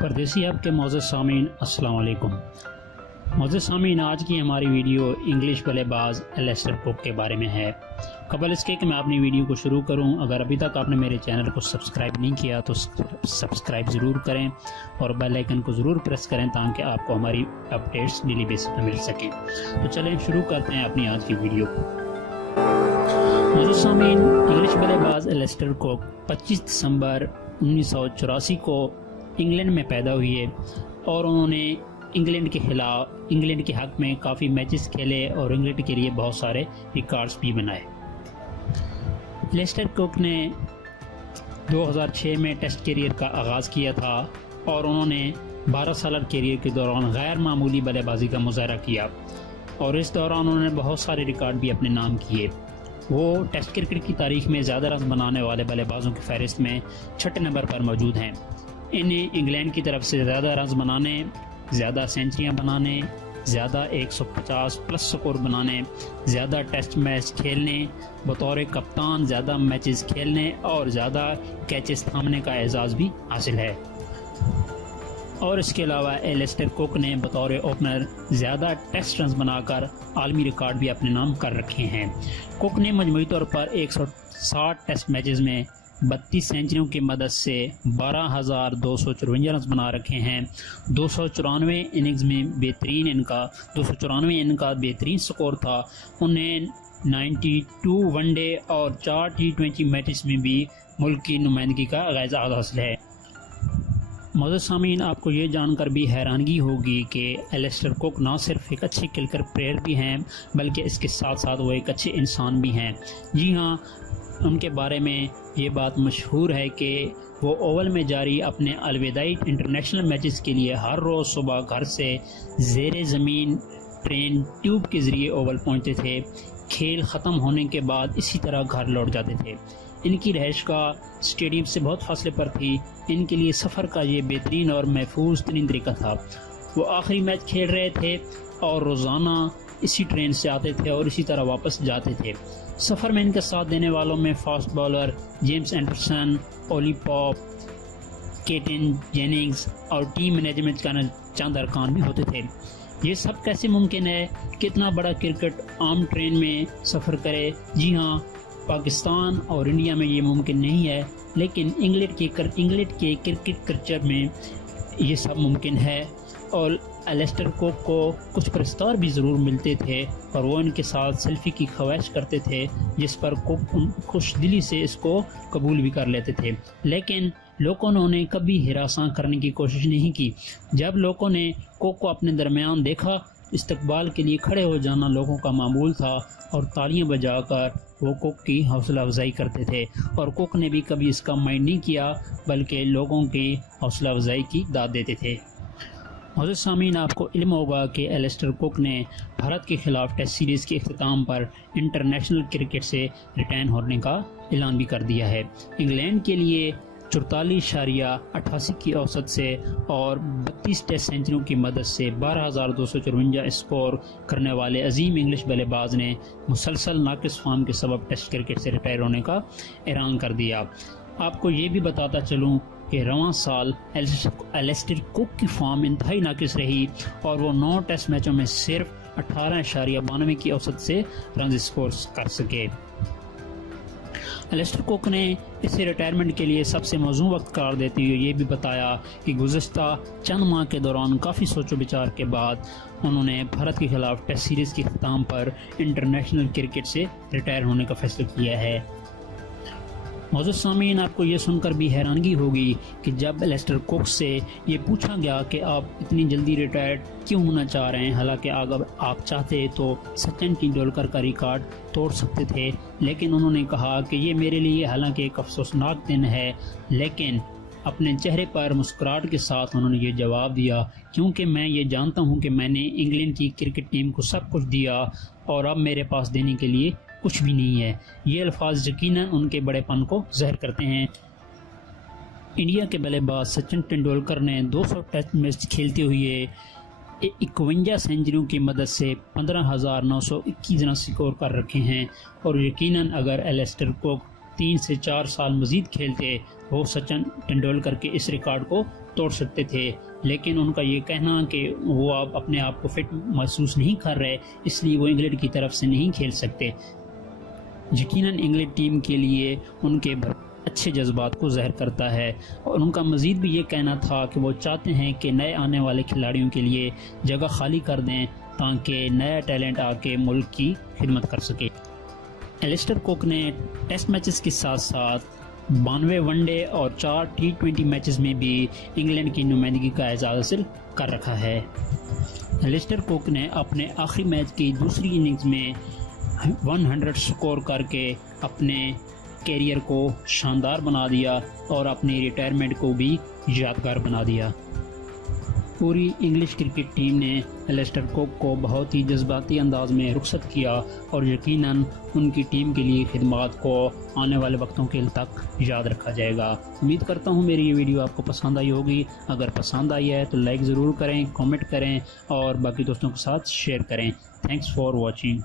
پردیسی hub کے معزز سامعین السلام علیکم۔ معزز سامعین، آج کی ہماری ویڈیو انگلش بلے باز الیسٹر کوک کے بارے میں ہے۔ قبل اس کے کہ میں اپنی ویڈیو کو شروع کروں، اگر ابھی تک آپ نے میرے چینل کو سبسکرائب نہیں کیا تو سبسکرائب ضرور کریں اور بیل آئیکن کو ضرور پریس کریں تاکہ آپ کو ہماری اپڈیٹس ڈیلی بیسس پر مل سکیں۔ تو چلیں شروع کرتے ہیں اپنی آج کی ویڈیو کو۔ معزز سامعین، انگلش بلے باز الیسٹر کوک 25 دسمبر 1984 کو انگلینڈ میں پیدا ہوئے اور انہوں نے انگلینڈ کے حق میں کافی میچز کھیلے اور انگلینڈ کے لیے بہت سارے ریکارڈز بھی بنائے۔ لیسٹر کوک نے 2006 میں ٹیسٹ کیریئر کا آغاز کیا تھا اور انہوں نے 12 سالہ کیریئر کے دوران غیر معمولی بلے بازی کا مظاہرہ کیا اور اس دوران انہوں نے بہت سارے ریکارڈ بھی اپنے نام کیے۔ وہ ٹیسٹ کرکٹ کی تاریخ میں زیادہ رنز بنانے والے بلے بازوں کی فہرست میں 6 نمبر پر موجود ہیں۔ انہیں انگلینڈ کی طرف سے زیادہ رنز بنانے، زیادہ سینچریاں بنانے، زیادہ 150 پلس سکور بنانے، زیادہ ٹیسٹ میچ کھیلنے، بطور کپتان زیادہ میچز کھیلنے اور زیادہ کیچز تھامنے کا اعزاز بھی حاصل ہے۔ اور اس کے علاوہ الیسٹر کوک نے بطور اوپنر زیادہ ٹیسٹ رنز بنا کر عالمی ریکارڈ بھی اپنے نام کر رکھے ہیں۔ کوک نے مجموعی طور پر 160 ٹیسٹ میچز میں 32 سینچریوں کی مدد سے 12,254 رنز بنا رکھے ہیں۔ 294 اننگز میں بہترین ان کا بہترین سکور تھا۔ انہیں 92 ون ڈے اور 4 T20 میچز میں بھی ملک کی نمائندگی کا اعزاز حاصل ہے۔ معزز سامعین، آپ کو یہ جان کر بھی حیرانگی ہوگی کہ الیسٹر کوک نہ صرف ایک اچھے کرکٹ پلیئر بھی ہیں بلکہ اس کے ساتھ ساتھ وہ ایک اچھے انسان بھی ہیں۔ جی ہاں، ان کے بارے میں یہ بات مشہور ہے کہ وہ اوول میں جاری اپنے الوداعی انٹرنیشنل میچز کے لیے ہر روز صبح گھر سے زیر زمین ٹرین ٹیوب کے ذریعے اوول پہنچتے تھے۔ کھیل ختم ہونے کے بعد اسی طرح گھر لوٹ جاتے تھے۔ ان کی رہائش گاہ اسٹیڈیم سے بہت فاصلے پر تھی۔ ان کے لیے سفر کا یہ بہترین اور محفوظ ترین طریقہ تھا۔ وہ آخری میچ کھیل رہے تھے اور روزانہ اسی ٹرین سے آتے تھے اور اسی طرح واپس جاتے تھے۔ سفر میں ان کے ساتھ دینے والوں میں فاسٹ بالر جیمز اینڈرسن، اولی پاپ، کیٹن جیننگز اور ٹیم مینجمنٹ کا چند ارکان بھی ہوتے تھے۔ یہ سب کیسے ممکن ہے کہ اتنا بڑا کرکٹ عام ٹرین میں سفر کرے؟ جی ہاں، پاکستان اور انڈیا میں یہ ممکن نہیں ہے، لیکن انگلینڈ کے کرکٹ کلچر میں یہ سب ممکن ہے۔ اور الیسٹر کوک کو کچھ پرستار بھی ضرور ملتے تھے اور وہ ان کے ساتھ سیلفی کی خواہش کرتے تھے، جس پر کوک خوش دلی سے اس کو قبول بھی کر لیتے تھے، لیکن لوگوں نے انہیں کبھی ہراساں کرنے کی کوشش نہیں کی۔ جب لوگوں نے کوک کو اپنے درمیان دیکھا، استقبال کے لیے کھڑے ہو جانا لوگوں کا معمول تھا اور تالیاں بجا کر وہ کوک کی حوصلہ افزائی کرتے تھے، اور کوک نے بھی کبھی اس کا مائنڈ نہیں کیا بلکہ لوگوں کی حوصلہ افزائی کی داد دیتے تھے۔ معزز سامعین، آپ کو علم ہوگا کہ الیسٹر کوک نے بھارت کے خلاف ٹیسٹ سیریز کے اختتام پر انٹرنیشنل کرکٹ سے ریٹائر ہونے کا اعلان بھی کر دیا ہے۔ انگلینڈ کے لیے 44.88 کی اوسط سے اور 32 ٹیسٹ سینچریوں کی مدد سے 12,254 اسکور کرنے والے عظیم انگلش بلے باز نے مسلسل ناقص فارم کے سبب ٹیسٹ کرکٹ سے ریٹائر ہونے کا اعلان کر دیا۔ آپ کو یہ بھی بتاتا چلوں کہ رواں سال الیسٹر کوک کی فارم انتہائی ناقص رہی اور وہ 9 ٹیسٹ میچوں میں صرف 18.92 کی اوسط سے رنز اسکور کر سکے۔ الیسٹر کوک نے اسے ریٹائرمنٹ کے لیے سب سے موزوں وقت قرار دیتے ہوئے یہ بھی بتایا کہ گزشتہ چند ماہ کے دوران کافی سوچ و بچار کے بعد انہوں نے بھارت کے خلاف ٹیسٹ سیریز کے اختتام پر انٹرنیشنل کرکٹ سے ریٹائر ہونے کا فیصلہ کیا ہے۔ معزز سامعین، آپ کو یہ سن کر بھی حیرانگی ہوگی کہ جب الیسٹر کوک سے یہ پوچھا گیا کہ آپ اتنی جلدی ریٹائرڈ کیوں ہونا چاہ رہے ہیں، حالانکہ اگر آپ چاہتے تو سچن ٹنڈولکر کا ریکارڈ توڑ سکتے تھے، لیکن انہوں نے کہا کہ یہ میرے لیے حالانکہ ایک افسوسناک دن ہے، لیکن اپنے چہرے پر مسکراہٹ کے ساتھ انہوں نے یہ جواب دیا، کیونکہ میں یہ جانتا ہوں کہ میں نے انگلینڈ کی کرکٹ ٹیم کو سب کچھ دیا اور اب میرے پاس دینے کے لیے کچھ بھی نہیں ہے۔ یہ الفاظ یقیناً ان کے بڑے پن کو ظاہر کرتے ہیں۔ انڈیا کے بلے باز سچن ٹنڈولکر نے 200 ٹیسٹ میچ کھیلتے ہوئے 51 سینچریوں کی مدد سے 15,921 رن سکور کر رکھے ہیں، اور یقیناً اگر الیسٹر کوک 3 سے 4 سال مزید کھیلتے وہ سچن ٹنڈولکر کے اس ریکارڈ کو توڑ سکتے تھے، لیکن ان کا یہ کہنا کہ وہ اب اپنے آپ کو فٹ محسوس نہیں کر رہے، اس لیے وہ انگلینڈ کی طرف سے نہیں کھیل سکتے، یقیناً انگلینڈ ٹیم کے لیے ان کے اچھے جذبات کو ظاہر کرتا ہے۔ اور ان کا مزید بھی یہ کہنا تھا کہ وہ چاہتے ہیں کہ نئے آنے والے کھلاڑیوں کے لیے جگہ خالی کر دیں تاکہ نیا ٹیلنٹ آ کے ملک کی خدمت کر سکے۔ ایلسٹر کوک نے ٹیسٹ میچز کے ساتھ ساتھ 92 ون ڈے اور 4 T20 میچز میں بھی انگلینڈ کی نمائندگی کا اعزاز حاصل کر رکھا ہے۔ ایلسٹر کوک نے اپنے آخری میچ کی دوسری اننگز میں 100 سکور کر کے اپنے کیریئر کو شاندار بنا دیا اور اپنی ریٹائرمنٹ کو بھی یادگار بنا دیا۔ پوری انگلش کرکٹ ٹیم نے ایلسٹر کوک کو بہت ہی جذباتی انداز میں رخصت کیا اور یقیناً ان کی ٹیم کے لیے خدمات کو آنے والے وقتوں کے تک یاد رکھا جائے گا۔ امید کرتا ہوں میری یہ ویڈیو آپ کو پسند آئی ہوگی۔ اگر پسند آئی ہے تو لائک ضرور کریں، کامنٹ کریں اور باقی دوستوں کے ساتھ شیئر کریں۔ Thanks for watching.